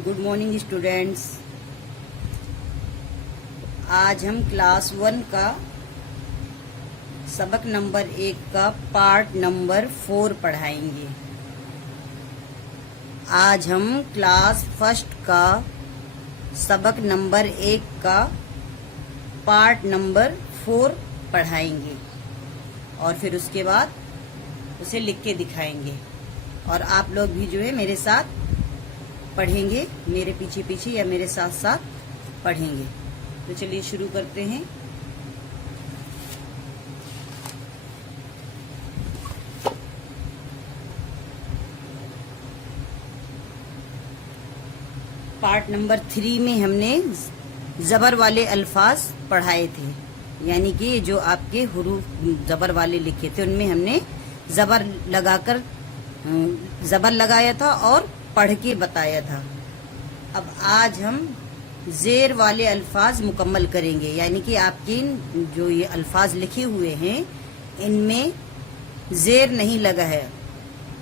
Good morning students. आज हम class 1 का सबक नंबर 1 का पार्ट नंबर 4 पढ़ाएंगे। आज हम क्लास फर्स्ट का सबक नंबर 1 का पार्ट नंबर 4 पढ़ाएंगे और फिर उसके बाद उसे लिख के दिखाएंगे और आप लोग भी जो है मेरे साथ पढ़ेंगे, मेरे पीछे पीछे या मेरे साथ साथ पढ़ेंगे। तो चलिए शुरू करते हैं। पार्ट नंबर 3 में हमने जबर वाले अल्फाज पढ़ाए थे, यानी कि जो आपके हुरूफ जबर वाले लिखे थे उनमें हमने जबर लगाया था और पढ़ के बताया था। अब आज हम जेर वाले अल्फाज मुकम्मल करेंगे, यानी कि आपके जो ये अल्फाज लिखे हुए हैं इनमें जेर नहीं लगा है।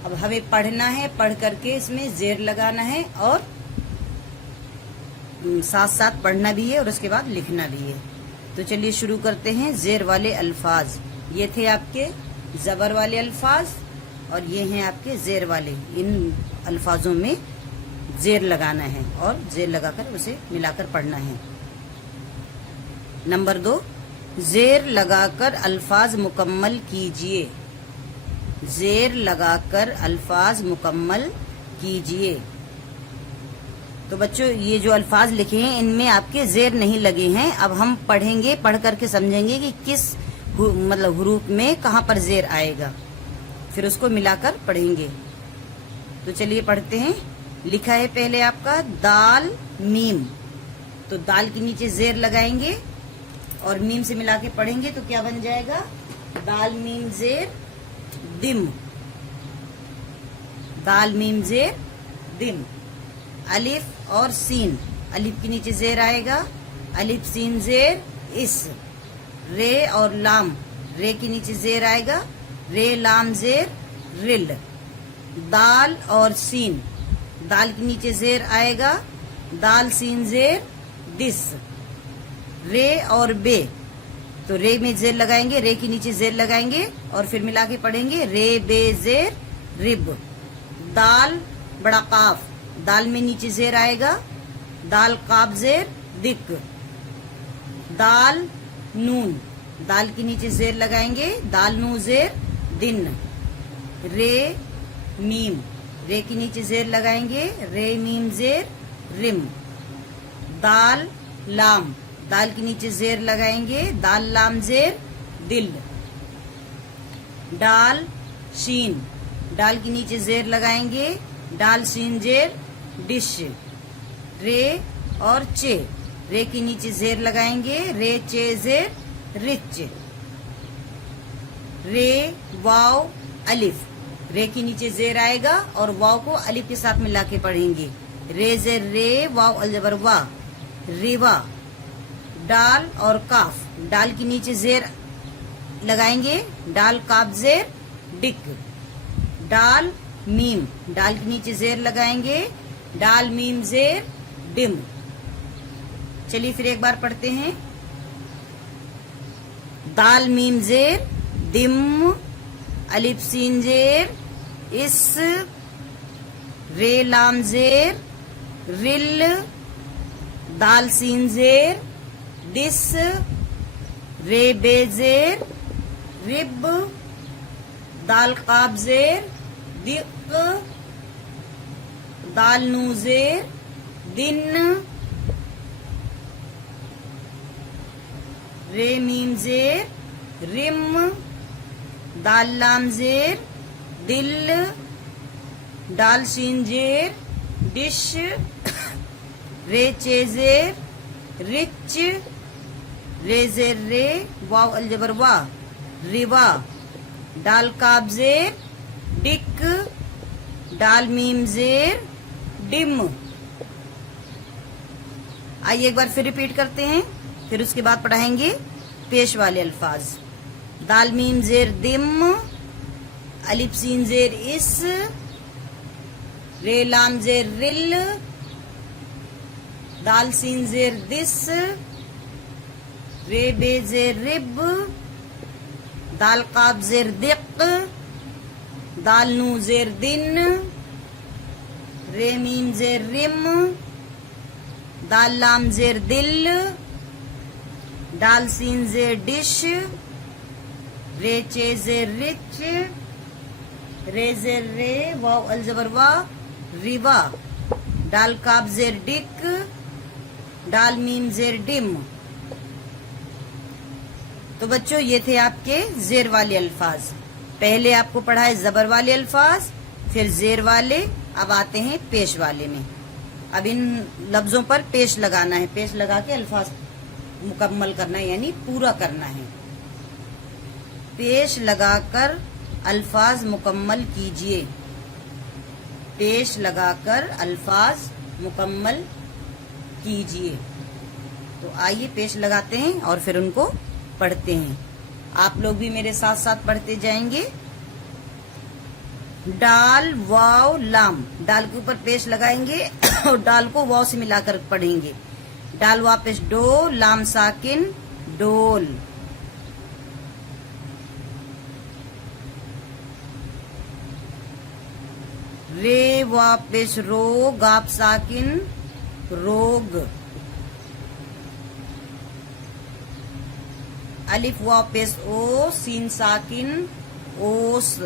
अब हमें पढ़ना है, पढ़ करके इसमें जेर लगाना है और साथ साथ पढ़ना भी है और उसके बाद लिखना भी है। तो चलिए शुरू करते हैं। जेर वाले अल्फाज, ये थे आपके जबर वाले अल्फाज और ये हैं आपके जेर वाले। इन अल्फाजों में जेर लगाना है और जेर लगाकर उसे मिलाकर पढ़ना है। नंबर 2, जेर लगाकर अल्फाज मुकम्मल कीजिए। जेर लगाकर अल्फाज मुकम्मल कीजिए। तो बच्चों ये जो अल्फाज लिखे हैं इनमें आपके जेर नहीं लगे हैं। अब हम पढ़ेंगे, पढ़ करके समझेंगे कि किस मतलब हुरूफ में कहाँ पर जेर आएगा, फिर उसको मिलाकर पढ़ेंगे। तो चलिए पढ़ते हैं। लिखा है पहले आपका दाल मीम, तो दाल के नीचे जेर लगाएंगे और मीम से मिला के पढ़ेंगे तो क्या बन जाएगा? दाल मीम जेर दिम। दाल मीम जेर दिम। अलिफ और सीन, अलिफ के नीचे जेर आएगा, अलिफ सीन जेर इस। रे और लाम, रे के नीचे जेर आएगा, रे लाम जेर रिल। दाल और सीन, दाल के नीचे जेर आएगा, दाल सीन जेर दिस। रे और बे, तो रे में जेर लगाएंगे, रे के नीचे जेर लगाएंगे और फिर मिला के पढ़ेंगे रे बे जेर रिब। दाल बड़ा काफ, दाल में नीचे जेर आएगा, दाल काफ जेर दिक। दाल नून, दाल के नीचे जेर लगाएंगे, दाल नू जेर दिन। रे मीम, रे के नीचे जेर लगाएंगे, रे मीम जेर रिम। दाल लाम, दाल के नीचे जेर लगाएंगे, दाल लाम जेर दिल। डाल शीन, डाल के नीचे जेर लगाएंगे, डाल शीन जेर डिश। रे और चे, रे के नीचे जेर लगाएंगे, रे चे जेर रिच। रे वाव अलिफ, रे के नीचे जेर आएगा और वाव को अलिफ के साथ मिला के पढ़ेंगे। रे जेर रे, वाव अलजबर वा, रेवा। डाल और काफ, डाल के नीचे जेर लगाएंगे, डाल काफ जेर डिक। डाल मीम, डाल के नीचे जेर लगाएंगे, डाल मीम जेर डिम। चलिए फिर एक बार पढ़ते हैं। दाल मीम जेर दिम, अलिफ सीन जेर इस। रे लाम जेर रिल, दाल सीन जेर दिस। रे बे जेर रिब, दाल काब जेर दिक। दाल नू जेर दिन। रे मीम जेर रिम, दाल लाम जेर दिल। डाल शीन जेर डिश। रे चे जेर रिच। रे जेर रे, वाव अलजबर वा, रिवा। डाल काब जेर डिक, डाल मीम जेर डिम। आइए एक बार फिर रिपीट करते हैं, फिर उसके बाद पढ़ाएंगे पेश वाले अल्फाज। दाल मीम जेर दिम, अलिफ सीन जेर इस, रे लाम जेर रिल, दाल सीन जेर दिस, रे बे जेर रिब, दाल काब जेर दिक, दाल नू जेर दिन, रे मीम जेर रिम, दाल लाम जेर दिल, दाल सीन जेर डिश, रे चे जेर रिच, रे जेर रे, वाव अल जबर वा, रिवा, दाल काब जेर डिक, दाल मीम जेर डिम। तो बच्चों ये थे आपके जेर वाले अल्फाज। पहले आपको पढ़ाए जबर वाले अल्फाज, फिर जेर वाले, अब आते हैं पेश वाले में। अब इन लफ्जों पर पेश लगाना है, पेश लगा के अल्फाज मुकम्मल करना है, यानी पूरा करना है। पेश लगाकर अल्फाज मुकम्मल कीजिए, पेश लगाकर अल्फाज मुकम्मल कीजिए। तो आइए पेश लगाते हैं और फिर उनको पढ़ते हैं। आप लोग भी मेरे साथ साथ पढ़ते जाएंगे। डाल वाव लाम, डाल के ऊपर पेश लगाएंगे और डाल को वाव से मिलाकर पढ़ेंगे। डाल वापस डो, लाम साकिन डोल। रे वापस रो, गाप साकिन रोग। अलिफ वापस ओ, सीन साकिन ओस।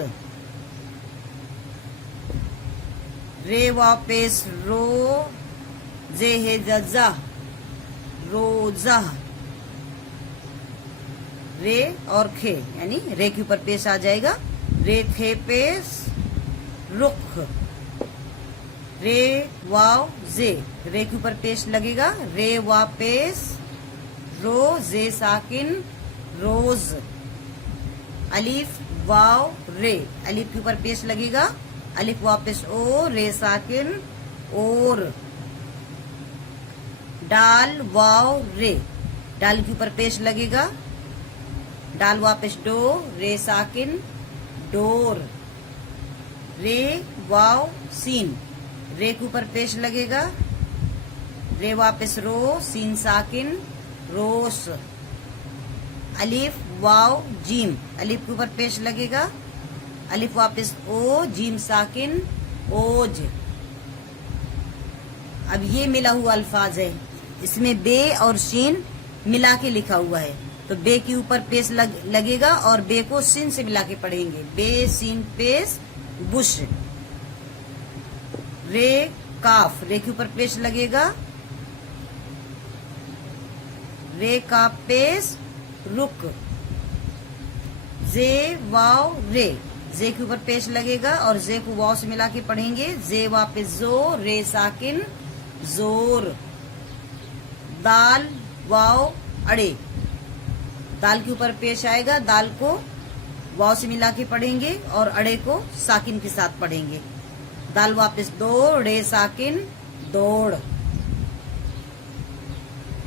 रे वापस रो, जे है जजा रोजा। रे और खे, यानी रे के ऊपर पेश आ जाएगा। रे खे पेश रुख। रे वाव जे, रे के ऊपर पेश लगेगा। रे वापेस रो, जे साकिन रोज। अलिफ वाव रे, अलिफ के ऊपर पेश लगेगा। अलिफ वापस ओ, रे साकिन और। डाल वाव रे, डाल के ऊपर पेश लगेगा। डाल वापस डो, रे साकिन डोर। रे वाव सीन, रे के ऊपर पेश लगेगा। रे वापस रो, सीन साकिन रोस। अलिफ वाव जीम, अलिफ के ऊपर पेश लगेगा। अलिफ वापस ओ, जीम साकिन ओज। अब ये मिला हुआ अल्फाज है, इसमें बे और शीन मिला के लिखा हुआ है। तो बे के ऊपर पेश लगेगा और बे को सीन से मिला के पढ़ेंगे। बे सीन पेश बुश। रे काफ, रे के ऊपर पेश लगेगा। रे का पेश रुक। जे वाव रे, जे के ऊपर पेश लगेगा और जे को वाव से मिला के पढ़ेंगे। जे वापस जो, रे साकिन जोर। दाल वाव अड़े, दाल के ऊपर पेश आएगा। दाल को वाव से मिला के पढ़ेंगे और अड़े को साकिन के साथ पढ़ेंगे। दाल वापस दो, रे साकिन दौड़।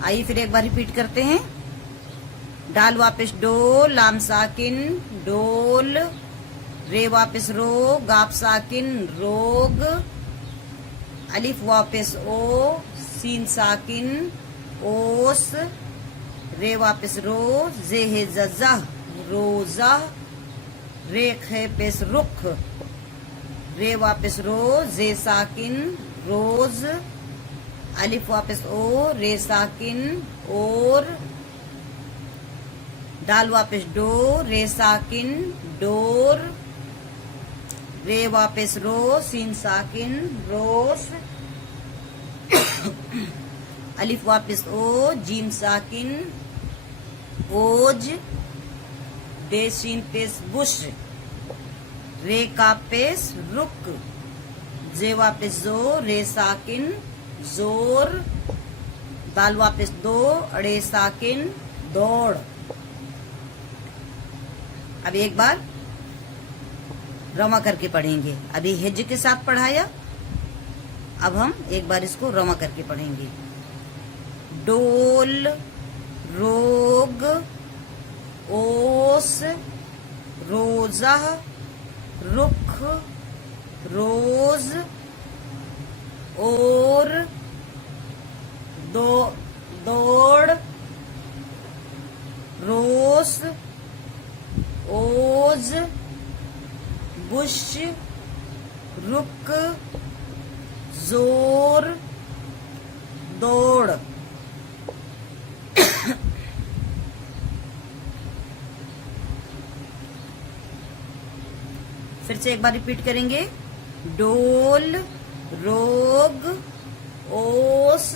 आइए फिर एक बार रिपीट करते हैं। डाल वापस डो, लाम साकिन डोल। रे वापस रो, गाप साकिन रोग। अलिफ वापस ओ, सीन साकिन ओस। रे वापस रो, जे है जजा रोजा। रे खे पेश रुख। रे वापस रो, जे साकिन रोज। अलिफ वापस ओ, रे साकिन और। डाल वापस डो, रे साकिन डोर। रे वापस रो, सीन साकिन रोस। अलिफ वापस ओ, जीम साकिन ओज। बे शीन पेश बुश। रे का पेश रुक। जे वापस जो, रे साकिन जोर। दाल वापस दो, अड़े साकिन दौड़। अब एक बार रमा करके पढ़ेंगे। अभी हिज के साथ पढ़ाया, अब हम एक बार इसको रमा करके पढ़ेंगे। डोल रोग ओस रोजा रुख रोज और दो दौड़, रोस, ओज, बुश, रुक, जोर, दौड़। फिर से एक बार रिपीट करेंगे। डोल, रोग, ओस,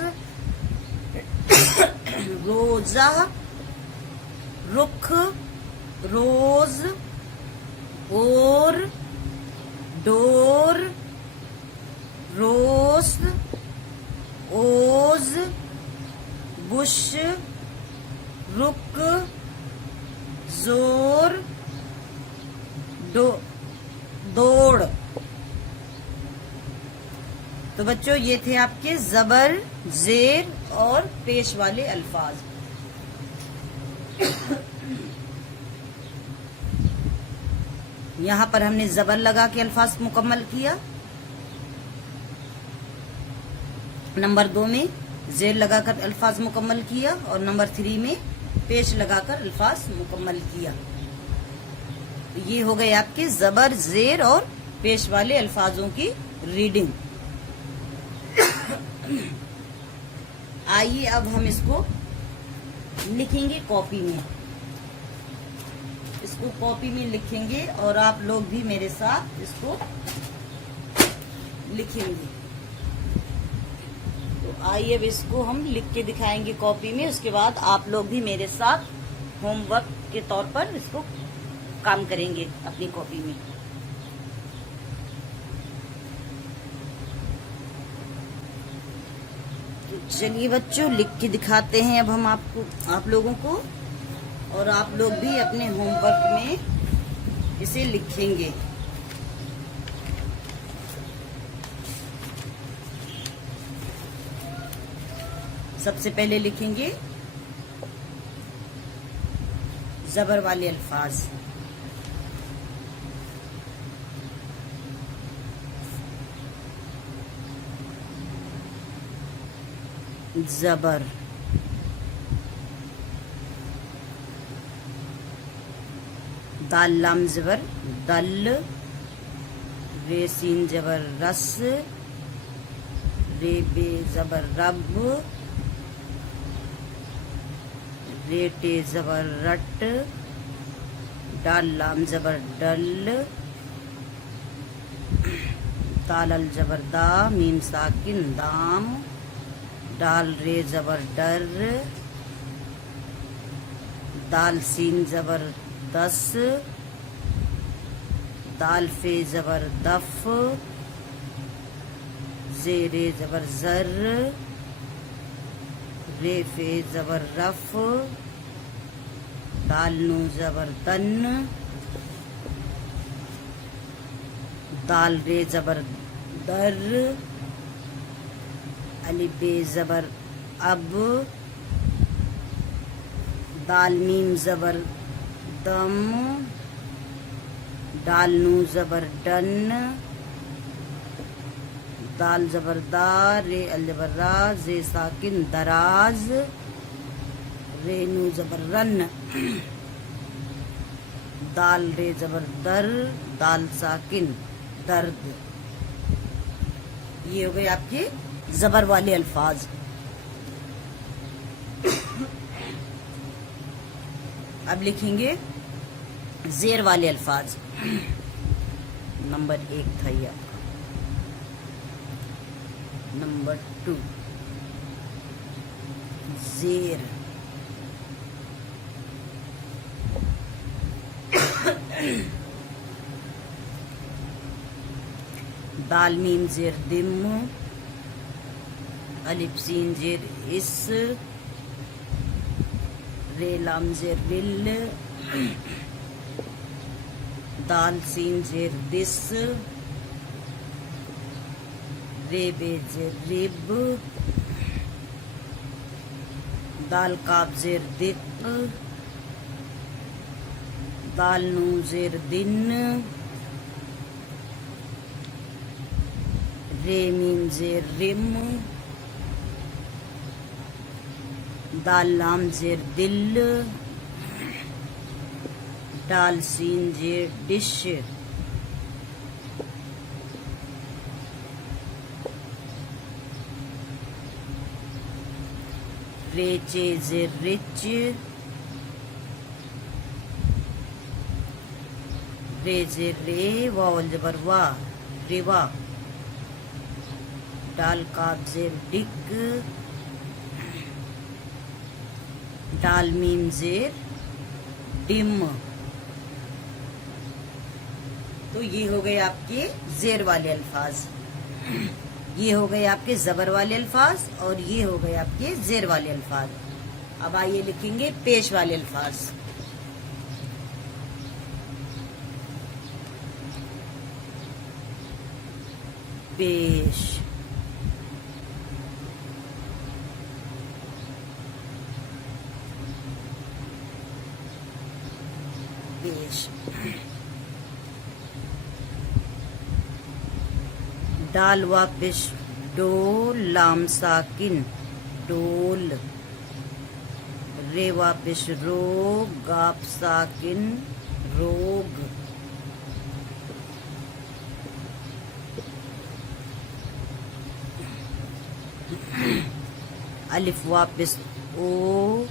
रोजा, रुख, रोज, और, डोर, रोस, ओज, बुश, रुक, जोर, दौड़। तो बच्चों ये थे आपके जबर, जेर और पेश वाले अल्फाज। यहाँ पर हमने जबर लगा के अल्फाज मुकम्मल किया। नंबर 2 में जेर लगाकर अल्फाज मुकम्मल किया और नंबर 3 में पेश लगाकर अल्फाज मुकम्मल किया। तो ये हो गए आपके जबर, जेर और पेश वाले अल्फाजों की रीडिंग। आइए अब हम इसको लिखेंगे कॉपी में। इसको कॉपी में लिखेंगे और आप लोग भी मेरे साथ इसको लिखेंगे। तो आइए अब इसको हम लिख के दिखाएंगे कॉपी में। उसके बाद आप लोग भी मेरे साथ होमवर्क के तौर पर इसको काम करेंगे अपनी कॉपी में। तो चलिए बच्चों लिख के दिखाते हैं अब हम आप लोगों को, और आप लोग भी अपने होमवर्क में इसे लिखेंगे। सबसे पहले लिखेंगे जबर वाले अल्फाज। जबर, दाल लाम जबर दल, रे सीन जबर रस, रे बे जबर रब, रे टे जबर रट, डाल लाम जबर डल, दाल जबर दा, मीम साकिन दाम, डाल रे जबर डर, दाल सीन जबर दस, दाल फे जबर दफ, जेरे जबर जर, रे फे जबर रफ, दाल नू जबर तन, दाल रे जबर दर, अलिफ बे जबर अब, दाल मीम जबर दम, दाल नू जबर डन, दाल जबर दा, रे अल जबर रा, जे साकिन दराज, रे नू जबर रन, दाल रे जबर दर, दाल साकिन दर्द। ये हो गए आपके जबर वाले अल्फाज। अब लिखेंगे जेर वाले अल्फाज। नंबर 1 था ये आपका। नंबर 2 जेर, दाल मीम जेर दिम, अलिफ सीन जेर इस, रे लाम जेर रिल, दाल सीन जेर दिस, रे बे जेर रिब, दाल काब जेर दिक, दाल नू जेर दिन, रे मीम जेर रिम, दाल लाम जेर दिल, दाल सीन जेर डिश, रेचे जेर रिच, रे जेर रे, वावल जबर वा, रेवा, डाल काब जेर डिक, डाल मीम जेर डिम। तो ये हो गए आपके जेर वाले अल्फाज, ये हो गए आपके जबर वाले अल्फाज और ये हो गए आपके जेर वाले अल्फाज। अब आइए लिखेंगे पेश वाले अल्फाज। पेश, पेश, डाल वापिश डोल, लाम साकिन डोल, रे वापिश रोग, गाप साकिन रोग, अलिफ वापिस ओ,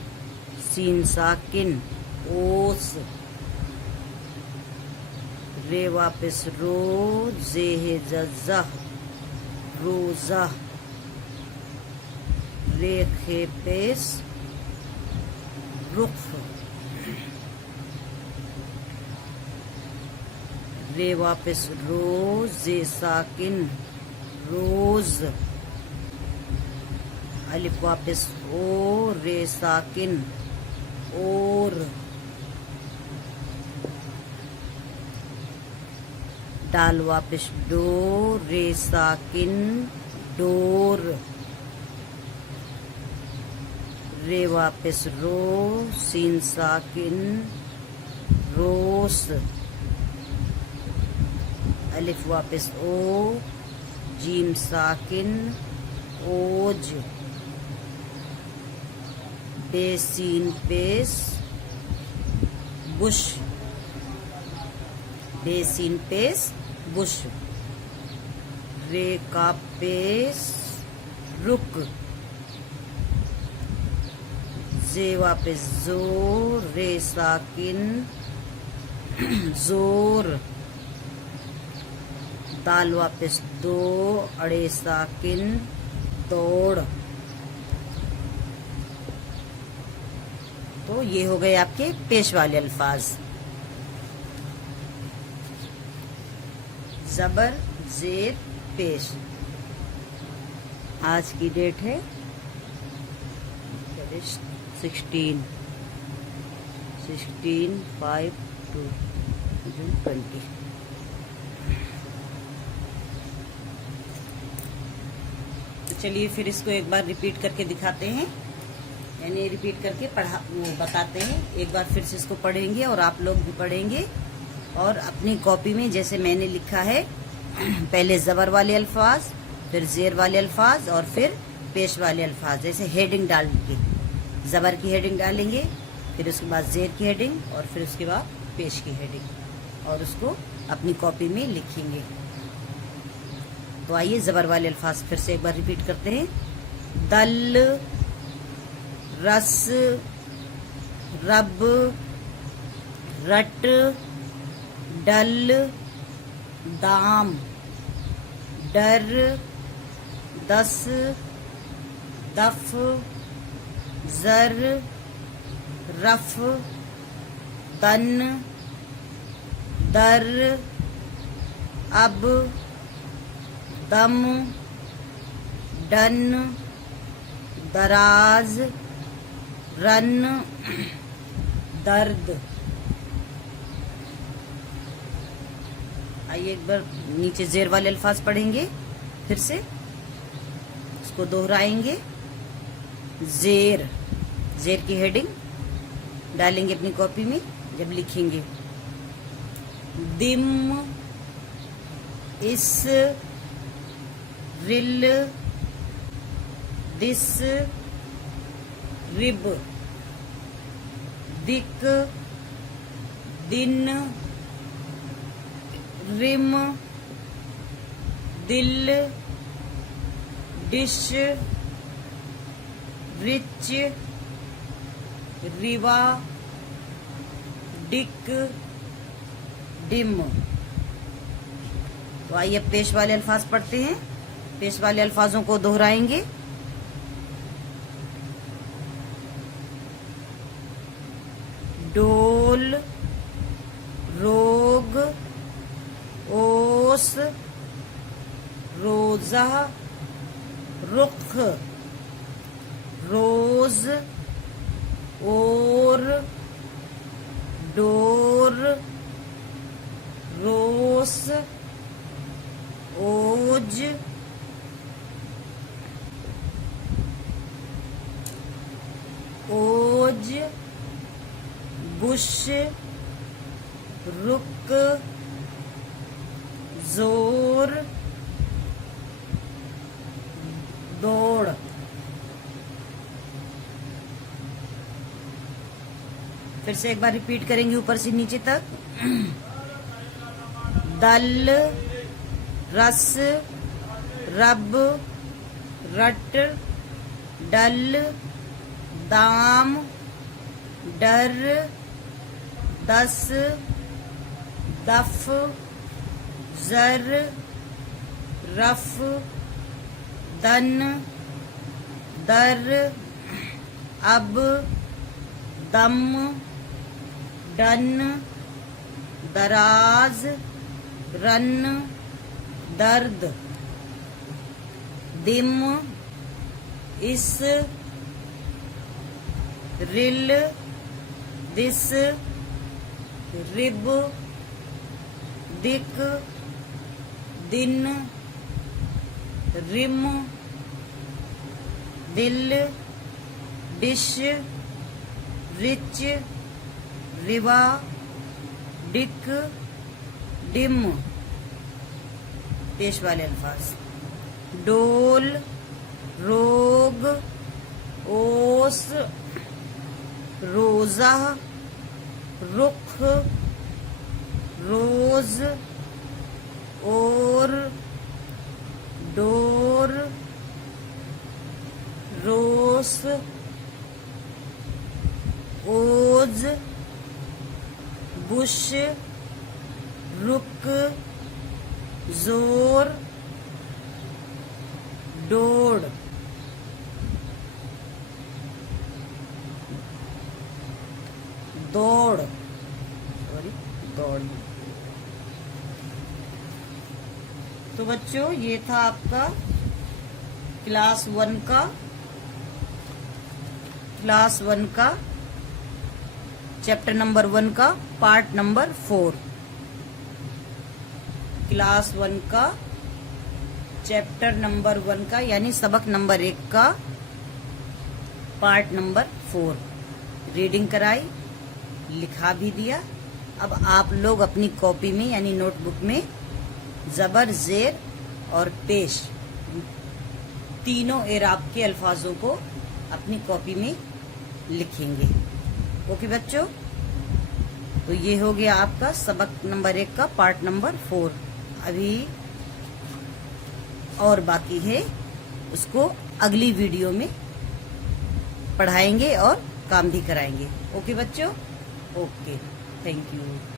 सीन साकिन ओस, रे वापिस रो, जेह जज़ह रोज़ा, रे खे पेस रुख, रे वापिस रोज, जे साकिन रोज, अलिफ वापिस ओ, रे साकिन और, दाल वापिस डो, रे साकिन डोर, रे वापिस रो, सीन साकिन रोस, अलिफ वापिस ओ, जीम साकिन ओज, बेसीन पेस बुश, बेसीन पेस बुश, रे का पेस रुक, जे वापिस जोर, रे साकिन जोर, दाल वापिस दो, अड़े साकिन तोड़। तो ये हो गए आपके पेश वाले अल्फाज। जबर जेर पेश। आज की डेट है 16/5/2020। तो चलिए फिर इसको एक बार रिपीट करके दिखाते हैं, यानी रिपीट करके बताते हैं। एक बार फिर से इसको पढ़ेंगे और आप लोग भी पढ़ेंगे और अपनी कॉपी में जैसे मैंने लिखा है, पहले जबर वाले अल्फाज, फिर जेर वाले अल्फाज और फिर पेश वाले अल्फाज, जैसे हेडिंग डाल के जबर की हेडिंग डालेंगे, फिर उसके बाद जेर की हेडिंग और फिर उसके बाद पेश की हेडिंग, और उसको अपनी कॉपी में लिखेंगे। तो आइए जबर वाले अल्फाज फिर से एक बार रिपीट करते हैं। दल, रस, रब, रट, डल, दाम, डर, दस, दफ, जर, रफ, तन, दर, अब, दम, डन, दराज, रन, दर्द। आइए एक बार नीचे जेर वाले अल्फाज पढ़ेंगे, फिर से इसको दोहराएंगे। जेर, जेर की हेडिंग डालेंगे अपनी कॉपी में जब लिखेंगे। दिम, इस, रिल, दिस, रिब, दिक, दिन, रिम, दिल, dish, rich, Riva, Dick, dim. तो आइए अब पेश वाले अल्फाज पढ़ते हैं। पेश वाले अल्फाजों को दोहराएंगे। डोल, रोग, ओस, रोजा, रुख, रोज, और, डोर, रोस, ओज, ओज, बुश, रुक, जोर, दौड़। फिर से एक बार रिपीट करेंगे ऊपर से नीचे तक। दल, रस, रब, रट, डल, दाम, डर, दस, दफ, जर, रफ, दन, दर, अब, दम, डन, दराज, रन, दर्द, दिम, इस, रिल, दिस, रिब, दिक, दिन, रिम, दिल, dish, rich, Riva, Dick, dim. पेश वाले अल्फाज। डोल, रोग, ओस, रोजा, रुख, रोज, और, डोर, रोस, ओज, बुश, रुक, जोर, डोड़। दौड़, सॉरी, दौड़। तो बच्चों ये था आपका क्लास वन का चैप्टर नंबर 1 का पार्ट नंबर 4। क्लास 1 का चैप्टर नंबर 1 का यानी सबक नंबर 1 का पार्ट नंबर 4 रीडिंग कराई, लिखा भी दिया। अब आप लोग अपनी कॉपी में यानी नोटबुक में जबर, जेर और पेश तीनों एराब के अल्फाजों को अपनी कॉपी में लिखेंगे। ओके बच्चों, तो ये हो गया आपका सबक नंबर 1 का पार्ट नंबर 4। अभी और बाकी है, उसको अगली वीडियो में पढ़ाएंगे और काम भी कराएंगे। ओके बच्चों, ओके, थैंक यू।